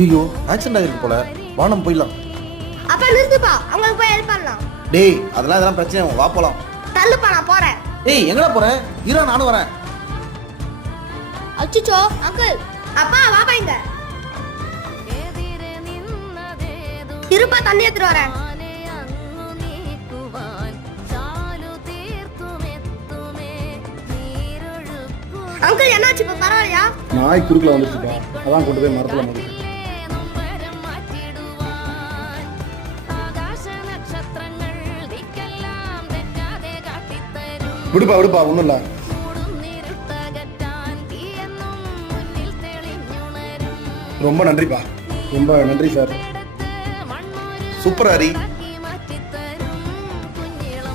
ஐயோ ஆக்சிடென்ட் ஆகிருக்கு போல, வா நம்ம போயிடலாம். அப்ப நிறுத்துப்பா, அவங்களுக்கு போய் ஹெல்ப் பண்ணலாம். டேய் அதெல்லாம் பிரச்சனை, வா போலாம். தள்ளுப்பா, நான் போறேன். டேய் எங்கடா போற? இரா நானும் வரேன். அச்சுச்சோ அங்கிள், அப்பா வாப்பா இங்க. இருப்பா, தண்ணி எடுத்துட்டு வரேன். அங்கிள் என்னாச்சு, இப்ப பரவாயில்லையா? நாய் குறுக்கில் வந்துருச்சுப்பா, அதான் கொண்டு போய் மரத்தில் மாட்டி. விடுப்பா விடுப்பா, ஒன்றும் இல்லை. ரொம்ப நன்றிப்பா, ரொம்ப நன்றி சார். சூப்பர் ஹரி.